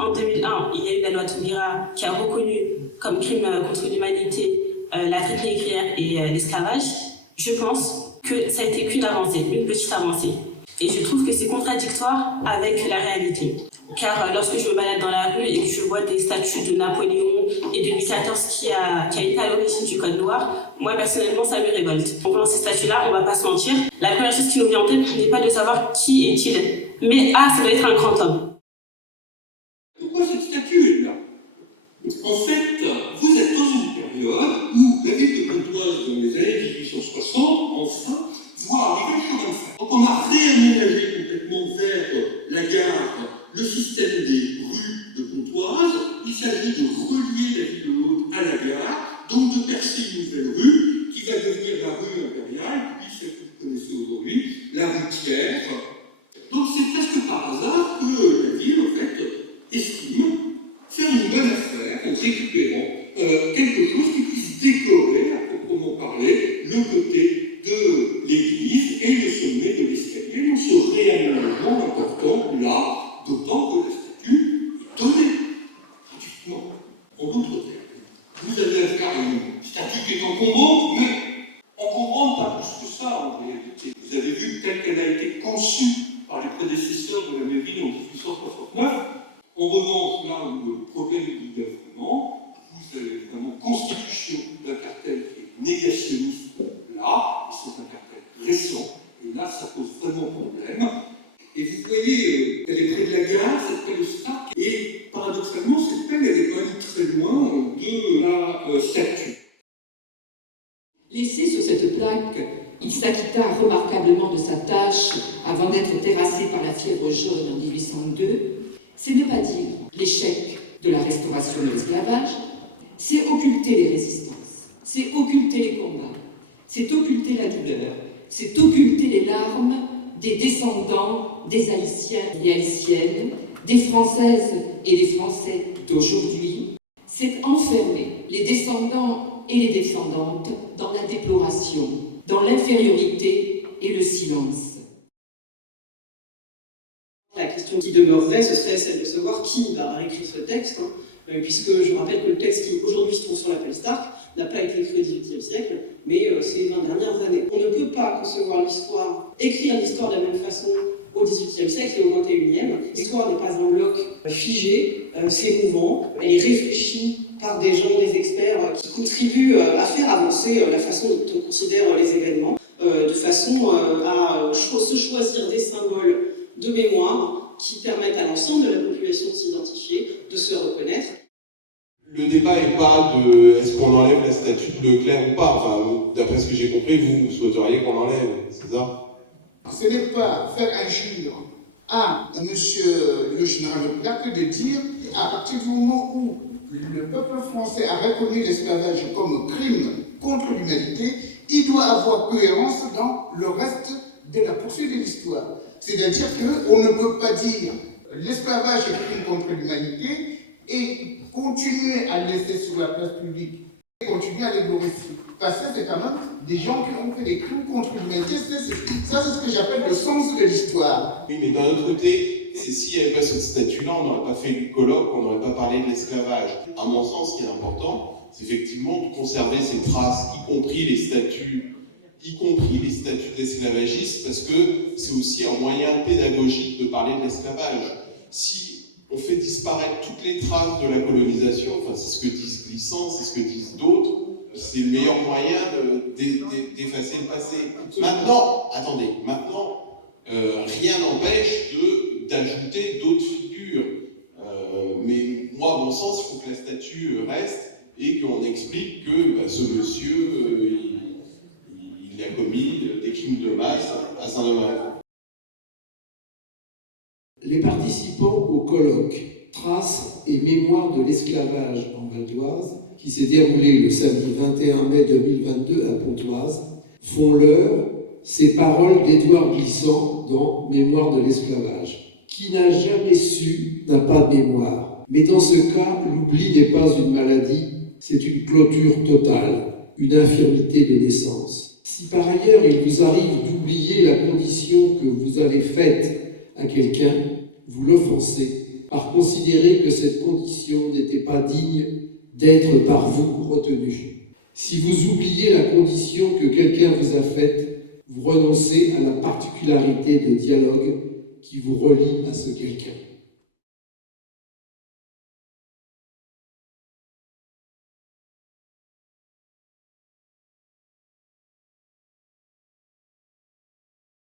en 2001, il y a eu la loi Taubira qui a reconnu comme crime contre l'humanité la traite négrière et l'esclavage, je pense que ça a été qu'une avancée, une petite avancée. Et je trouve que c'est contradictoire avec la réalité. Car lorsque je me balade dans la rue et que je vois des statues de Napoléon et de Louis XIV qui a été à l'origine du Code noir, moi personnellement ça me révolte. En voyant ces statues-là, on va pas se mentir, la première chose qui nous vient en tête n'est pas de savoir qui est-il, mais ça doit être un grand homme. Pourquoi cette statue est là? En fait, vous êtes dans une période où la ville de Pontoise, dans les années 1860, enfin, voit arriver le chemin de fer. Donc on a réaménagé complètement vers la gare le système des rues de Pontoise. Il s'agit de relier la ville de l'Aude à la gare, donc de percer une nouvelle rue qui va devenir la rue impériale, puis celle que vous connaissez aujourd'hui, la rue Thiers. Donc c'est presque par hasard que la ville, en fait, estime faire une bonne affaire en récupérant quelque chose qui puisse décorer, à proprement parler, le côté de l'église et le sommet de l'escalier dans ce réaménagement important là, d'autant que la statue est donnée gratuitement. En d'autres termes, vous avez affaire à une statue qui est encombrante, mais encombrante pas plus que ça en réalité. Vous avez vu telle qu'elle a été conçue par les prédécesseurs de la mairie en 1869. En revanche, là où le problème il y a vraiment, vous avez vraiment constitution d'un cartel qui est négationniste là, et c'est un cartel récent, et là ça pose vraiment problème. Et vous voyez, elle est près de la gare, cette pelle Starck, et paradoxalement, cette pelle, elle est quand même très loin de la statue. Laissé sur cette plaque, il s'acquitta remarquablement de sa tâche avant d'être terrassé par la fièvre jaune en 1802. C'est ne pas dire l'échec de la restauration de l'esclavage, c'est occulter les résistances, c'est occulter les combats, c'est occulter la douleur, c'est occulter les larmes des descendants des Haïtiens et Haïtiennes, des Françaises et des Français d'aujourd'hui, c'est enfermer les descendants et les descendantes dans la déploration, dans l'infériorité et le silence. La question qui demeurerait, ce serait celle de savoir qui va écrire ce texte, puisque je rappelle que le texte qui aujourd'hui se trouve sur la pelle Starck n'a pas été écrit au XVIIIe siècle, mais ces 20 dernières années. On ne peut pas concevoir l'histoire, écrire l'histoire de la même façon au XVIIIe siècle et au XXIe. L'histoire n'est pas un bloc figé, c'est mouvant, elle est réfléchie par des gens, des experts qui contribuent à faire avancer la façon dont on considère les événements, de façon à se choisir des symboles de mémoire qui permettent à l'ensemble de la population de s'identifier, de se reconnaître. Le débat n'est pas de est-ce qu'on enlève la statue de Leclerc ou pas. Enfin, d'après ce que j'ai compris, vous souhaiteriez qu'on l'enlève, c'est ça? Ce n'est pas faire injure à monsieur le général Leclerc que de dire à partir du moment où le peuple français a reconnu l'esclavage comme crime contre l'humanité, il doit avoir cohérence dans le reste de la poursuite de l'histoire. C'est-à-dire qu'on ne peut pas dire l'esclavage est crime contre l'humanité et continuer à le laisser sur la place publique et continuer à les glorifier. Parce que c'est quand même des gens qui ont fait des crimes contre l'humanité. Ça, c'est ce que j'appelle le sens de l'histoire. Oui, mais d'un autre côté, s'il n'y avait pas cette statue-là, on n'aurait pas fait du colloque, on n'aurait pas parlé de l'esclavage. À mon sens, ce qui est important, c'est effectivement de conserver ces traces, y compris les statues d'esclavagistes, parce que c'est aussi un moyen pédagogique de parler de l'esclavage. Si on fait disparaître toutes les traces de la colonisation, enfin c'est ce que disent Glissant, c'est ce que disent d'autres, c'est le meilleur moyen d'effacer le passé. Maintenant, rien n'empêche d'ajouter d'autres figures. Mais moi, à mon sens, il faut que la statue reste et qu'on explique que ce monsieur, il a commis des crimes de masse à Saint-Domingue. Les participants au colloque Traces et mémoire de l'esclavage en Val d'Oise, qui s'est déroulé le samedi 21 mai 2022 à Pontoise, font leur ces paroles d'Édouard Glissant dans Mémoire de l'esclavage. Qui n'a jamais su n'a pas de mémoire. Mais dans ce cas, l'oubli n'est pas une maladie, c'est une clôture totale, une infirmité de naissance. Si par ailleurs il vous arrive d'oublier la condition que vous avez faite à quelqu'un, vous l'offensez, par considérer que cette condition n'était pas digne d'être par vous retenue. Si vous oubliez la condition que quelqu'un vous a faite, vous renoncez à la particularité de dialogue qui vous relie à ce quelqu'un.